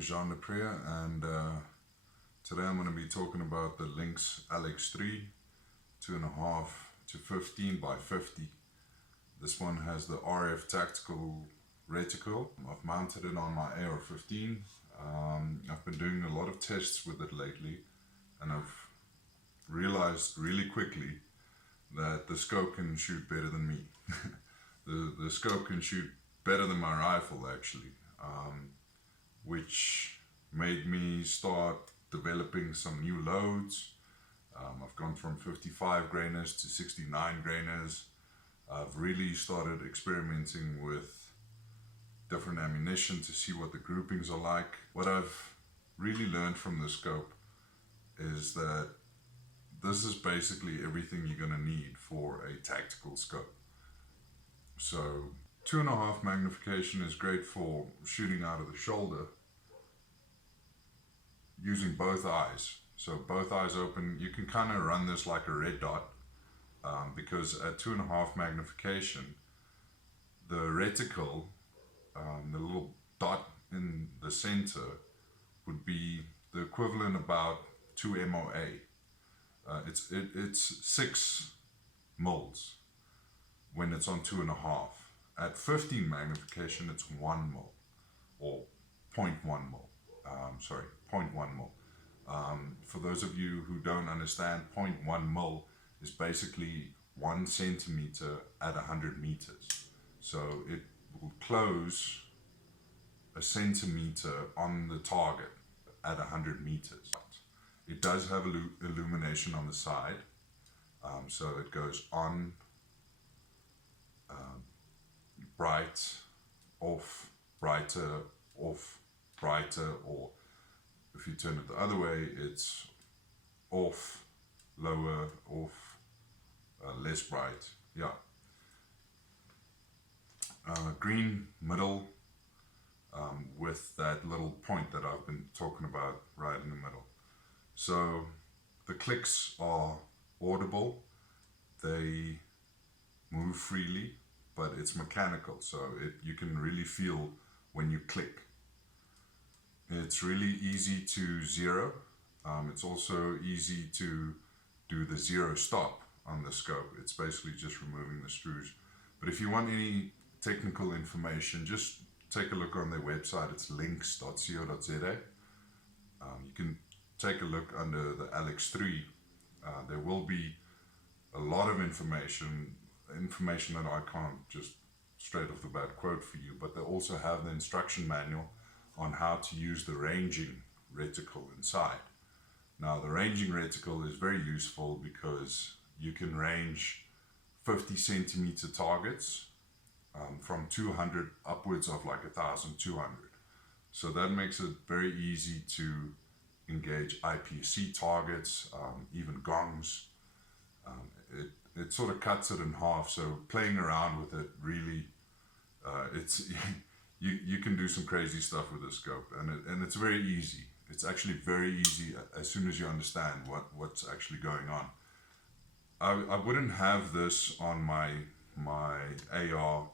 is Jean and today I'm going to be talking about the Lynx LX3 2.5 to 15 by 50. This one has the RF tactical reticle. I've mounted it on my AR-15. I've been doing a lot of tests with it lately, and I've realized really quickly that the scope can shoot better than me. the scope can shoot better than my rifle actually, which made me start developing some new loads. I've gone from 55 grainers to 69 grainers. I've really started experimenting with different ammunition to see what the groupings are like. What I've really learned from the scope is that this is basically everything you're going to need for a tactical scope. So 2.5 magnification is great for shooting out of the shoulder using both eyes. So both eyes open. You can kind of run this like a red dot, because at 2.5 magnification, the reticle, the little dot in the center, would be the equivalent about 2 MOA. It's 6 mils when it's on 2.5. At 15 magnification, it's 1 mil, or 0.1 mil. 0.1 mil. For those of you who don't understand, 0.1 mil is basically 1 centimeter at 100 meters. So it will close a centimeter on the target at 100 meters. It does have illumination on the side, so it goes on, bright, off, brighter, off, brighter, or if you turn it the other way, it's off, lower, off, less bright. Yeah. Green middle, with that little point that I've been talking about right in the middle. So the clicks are audible, they move freely, but it's mechanical, so you can really feel when you click. It's really easy to zero. It's also easy to do the zero stop on the scope. It's basically just removing the screws. But if you want any technical information, just take a look on their website. It's lynx.co.za. You can take a look under the LX3. There will be a lot of information that I can't just straight off the bat quote for you, but they also have the instruction manual on how to use the ranging reticle inside. Now the ranging reticle is very useful because you can range 50 centimeter targets from 200 upwards of like 1,200. So that makes it very easy to engage IPSC targets, even gongs. It sort of cuts it in half, so playing around with it really, it's you can do some crazy stuff with this scope, and it's very easy. It's actually very easy as soon as you understand what's actually going on. I wouldn't have this on my AR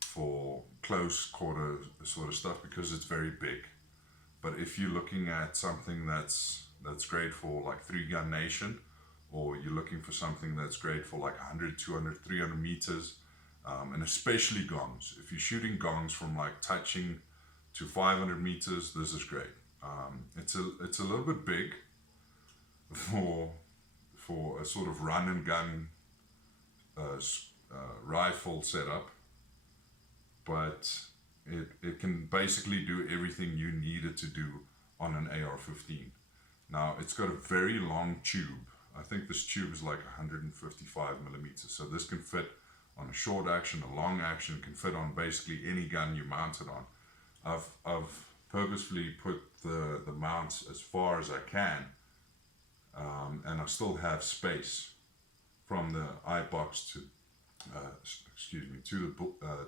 for close quarter sort of stuff because it's very big. But if you're looking at something that's great for like 3-gun nation, or you're looking for something that's great for like 100, 200, 300 meters, and especially gongs. If you're shooting gongs from like touching to 500 meters, this is great. It's a little bit big for a sort of run and gun rifle setup, but it can basically do everything you need it to do on an AR-15. Now it's got a very long tube. I think this tube is like 155 millimeters, so this can fit on a short action, a long action, can fit on basically any gun you mount it on. I've purposefully put the mounts as far as I can, and I still have space from the eye box to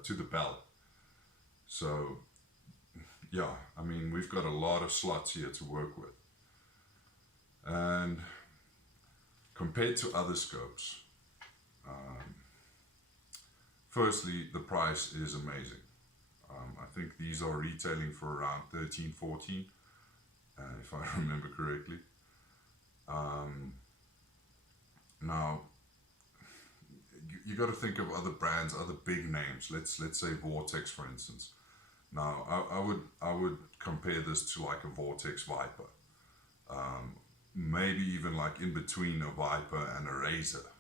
to the belt. So yeah, I mean, we've got a lot of slots here to work with. And compared to other scopes, firstly, the price is amazing. I think these are retailing for around 13, 14. if I remember correctly. Now, you got to think of other brands, other big names. Let's say Vortex, for instance. Now, I would compare this to like a Vortex Viper. Maybe even like in between a Viper and a Razor.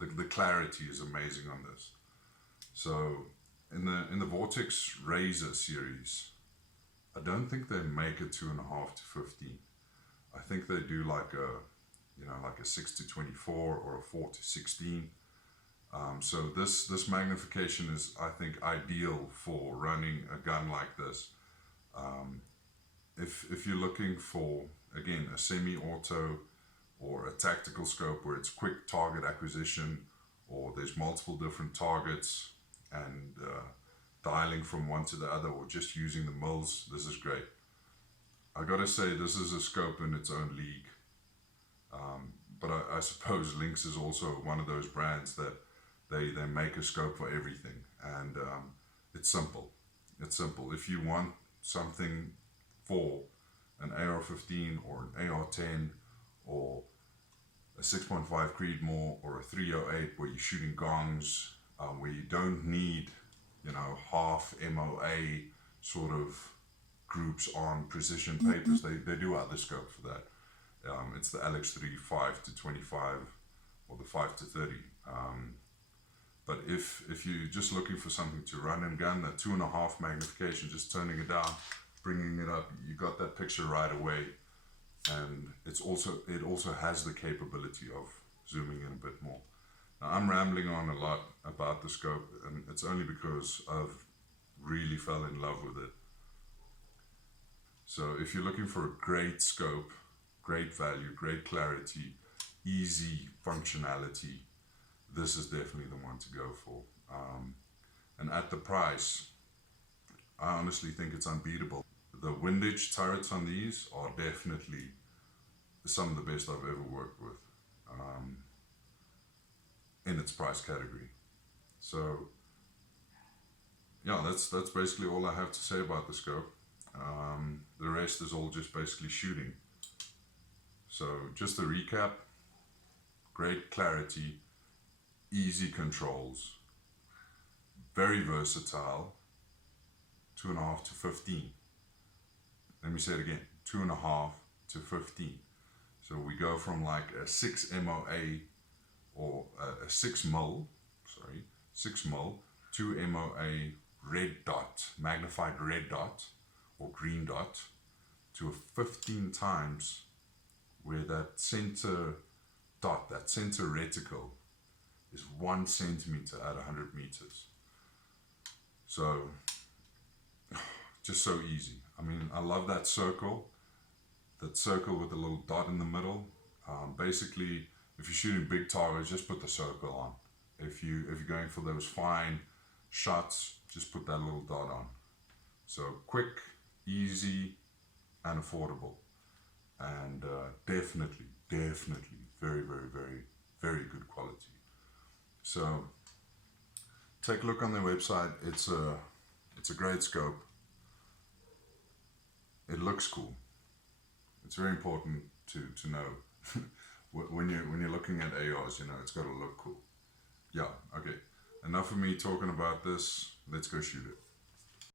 The clarity is amazing on this. So in the Vortex Razor series, I don't think they make a 2.5 to 15. I think they do like a 6 to 24 or a 4 to 16. So this magnification is, I think, ideal for running a gun like this. If you're looking for, again, a semi-auto or a tactical scope where it's quick target acquisition, or there's multiple different targets and dialing from one to the other, or just using the mils, this is great. I gotta say, this is a scope in its own league. But I suppose Lynx is also one of those brands that they make a scope for everything, and it's simple. It's simple. If you want something for an AR-15 or an AR-10 or a 6.5 Creedmoor or a 308 where you're shooting gongs, where you don't need, half MOA sort of groups on precision papers. They do other scopes for that. It's the LX3 5 to 25 or the 5 to 30. But if you're just looking for something to run and gun, that 2.5 magnification, just turning it down, bringing it up, you got that picture right away. And it also has the capability of zooming in a bit more. Now, I'm rambling on a lot about the scope, and it's only because I've really fell in love with it. So if you're looking for a great scope, great value, great clarity, easy functionality, this is definitely the one to go for. And at the price, I honestly think it's unbeatable. The windage turrets on these are definitely some of the best I've ever worked with in its price category. So yeah, that's basically all I have to say about the scope. The rest is all just basically shooting. So just to recap, great clarity, easy controls, very versatile, 2.5 to 15. Let me say it again, 2.5 to 15. So we go from like a 6 MOA or a 6 mil, 6 mil, 2 MOA red dot, magnified red dot or green dot, to a 15 times where that center dot, that center reticle is 1 centimeter at 100 meters. So just so easy. I mean, I love that circle with the little dot in the middle. Basically, if you're shooting big targets, just put the circle on. If you're going for those fine shots, just put that little dot on. So quick, easy, and affordable, and definitely very, very, very, very good quality. So take a look on their website. It's a great scope. It looks cool. It's very important to know when you're looking at ARs, it's got to look cool. Yeah, okay. Enough of me talking about this. Let's go shoot it.